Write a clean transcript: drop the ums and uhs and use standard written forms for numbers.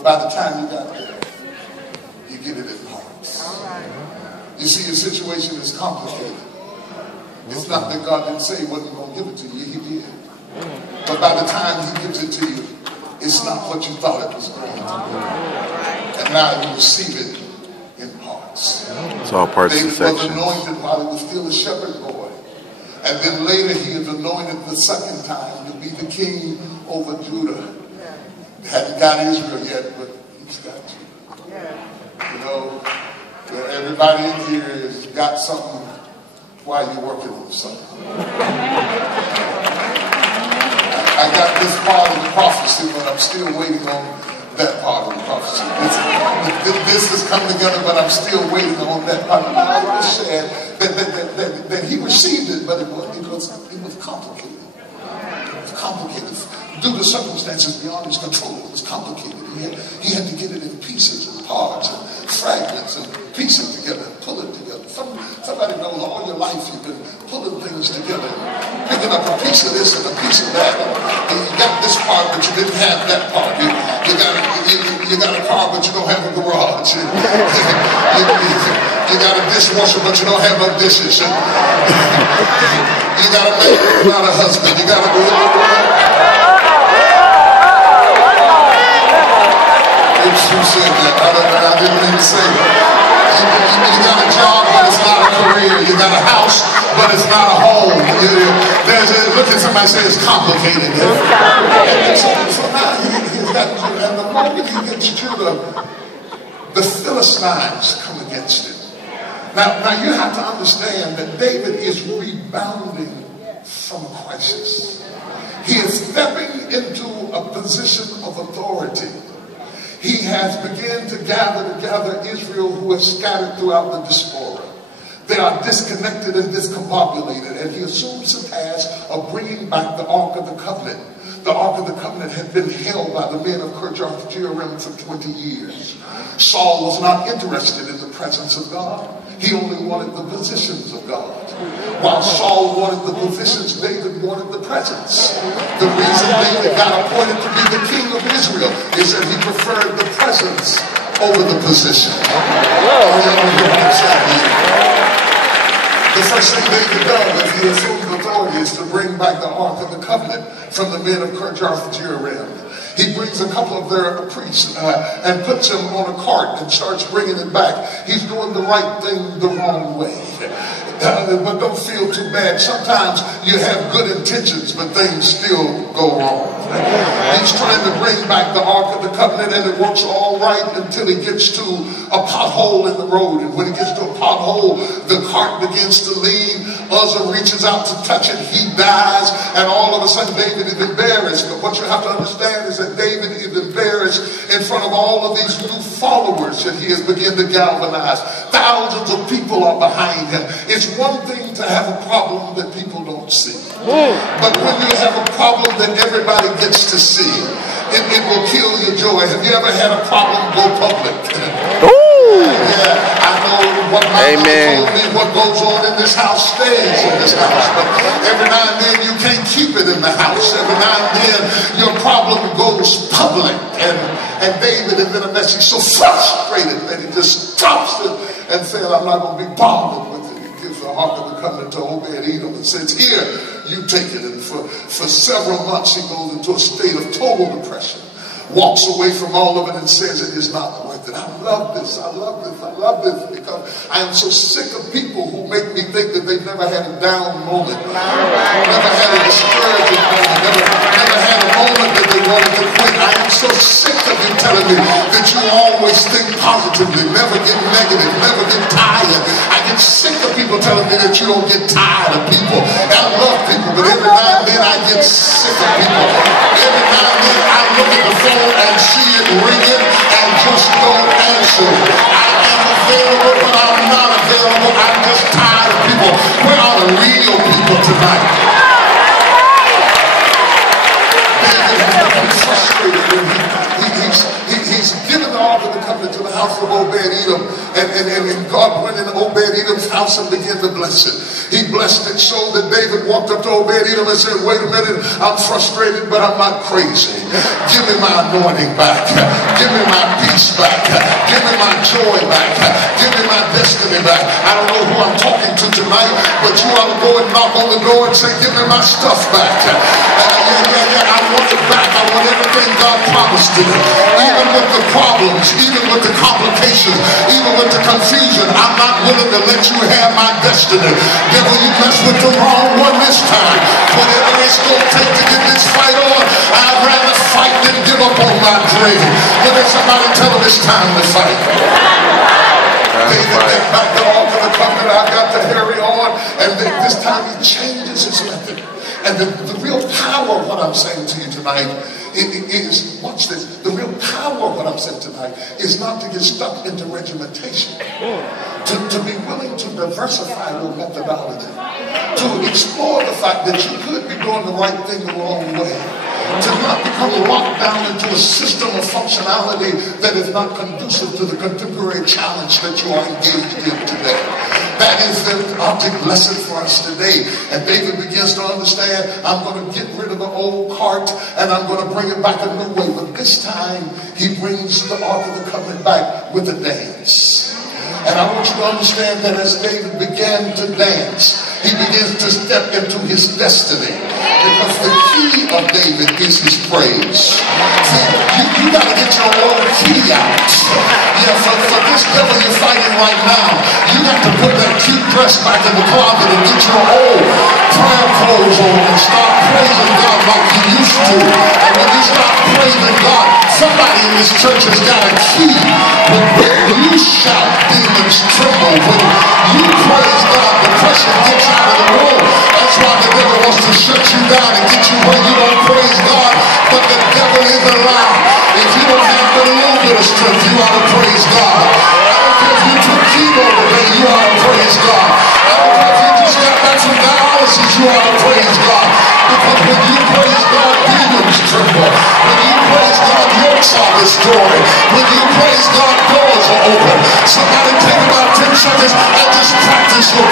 But by the time you got there, you get it in parts. You see, your situation is complicated. It's not that God didn't say he wasn't going to give it to you. He did. But by the time he gives it to you, it's not what you thought it was going to be. And now you receive it in parts. It's all parts and sections. David was anointed while he was still a shepherd boy. And then later he is anointed the second time to be the king over Judah. He hadn't got Israel yet, but he's got Judah. You know, everybody in here has got something while you're working on something. I got this part of the prophecy, but I'm still waiting on that part of the prophecy. This has come together, but I'm still waiting on that part. I understand that he received it, but it was complicated. It was complicated. Due to circumstances beyond his control, it was complicated. He had to get it in pieces and parts and fragments and piece it together and pull it together. Somebody knows all your life you've been pulling things together, picking up a piece of this and a piece of that. And you got this part, but you didn't have that part. You got a car, but you don't have a garage. You got a dishwasher, but you don't have no dishes. You got a man, not a husband. You got a who said that? I didn't mean to say that. You got a job, but it's not a career. You got a house, but it's not a home. Look at somebody say it's complicated. So now he's got Judah, and the moment he gets Judah, the Philistines come against him. Now you have to understand that David is rebounding from crisis. He is stepping into a position of authority. He has begun to gather together Israel who is scattered throughout the diaspora. They are disconnected and discombobulated, and he assumes the task of bringing back the Ark of the Covenant. The Ark of the Covenant had been held by the men of Kirjath-Jearim for 20 years. Saul was not interested in the presence of God. He only wanted the positions of God. While Saul wanted the positions, David wanted the presence. The reason David got appointed to be the king of Israel is that he preferred the presence over the position. The first thing David does as he assumes authority is to bring back the Ark of the Covenant from the men of Kirjath-Jearim. He brings a couple of their priests and puts them on a cart and starts bringing it back. He's doing the right thing the wrong way. But don't feel too bad. Sometimes you have good intentions, but things still go wrong. He's trying to bring back the Ark of the Covenant, and it works all right until he gets to a pothole in the road. And when he gets to a pothole, the cart begins to lean. Uzzah reaches out to touch it. He dies, and all of a sudden David is embarrassed. But what you have to understand is that David is embarrassed in front of all of these new followers that he has begun to galvanize. Thousands of people are behind him. It's one thing to have a problem that people don't see. But when you have a problem that everybody gets to see, it will kill your joy. Have you ever had a problem go public? Yeah, I know what my mother told me, what goes on in this house stays in this house. But every now and then you can't keep it in the house. Every now and then your problem goes public. And David has been a mess. He's so frustrated that he just drops it and said, I'm not going to be bothered with it. He gives the Ark of the Covenant to Obed-Edom and says, here, you take it. And for several months he goes into a state of total depression, walks away from all of it and says it is not worth it. I love this, I love this, I love this, because I am so sick of people who make me think that they've never had a down moment, never had a discouraging moment, never had a moment that they wanted to quit. I am so sick of you telling me that you always think positively, never get negative, never get tired. I get sick of people telling me that you don't get tired of people. And I love people, but every now and then I get sick of people. Every now and then I look at the phone and see it ringing and just don't answer. I am available, but I'm not available. I'm just tired of people. Where are the real people tonight? David has become frustrated when he's given the Ark of the Covenant to the house of Obed-Edom, and God went in Obed-Edom's house and began to bless it. He blessed it so that David walked up to Obed-Edom and said, wait a minute, I'm frustrated, but I'm not crazy. Give me my anointing back. Give me my peace back. Give me my joy back. Give me my destiny back. I don't know who I'm talking to tonight, but you ought to go and knock on the door and say, give me my stuff back. I want it back. I want everything God promised to me. Even with the problems, even with the complications, even with the confusion, I'm not willing to let you have my destiny. Devil, you messed with the wrong one this time. Whatever it's going to take to get this fight on, I'd rather fight than give up on my dream. Look at somebody, tell them it's time to fight. David went back to all of the covenant. I got to hurry on. And this time he changes his method. And the real power of what I'm saying to you tonight is, watch this, the real power of what I'm saying tonight is not to get stuck into regimentation. To be willing to diversify your methodology. To explore the fact that you could be doing the right thing the wrong way. To not become locked down into a system of functionality that is not conducive to the contemporary challenge that you are engaged in today. That is the object lesson for us today. And David begins to understand, I'm going to get rid of the old cart and I'm going to bring it back a new way. But this time, he brings the Ark of the Covenant back with a dance. And I want you to understand that as David began to dance, he begins to step into his destiny. Because the key of David is his praise. See, you got to get your own key out. Yeah, for this devil you're fighting right now, you got to put that cute dress back in the closet and get your old prayer clothes on and start praising God like you used to. And when you start praising God, somebody in this church has got a key. When you shout, demons tremble. When you praise God, depression gets out of the room. That's why the devil wants to shut you down and get you where you don't praise God. But the devil is a lie. If you don't have but a little bit of strength, you ought to praise God. I don't care if you took chemo today, you ought to praise God. I don't care if you just got back from dialysis, you ought to praise God. Because when you praise God, demons tremble. When you praise God, yokes are destroyed. When you praise God, doors are open. Somebody take about 10 seconds and just practice your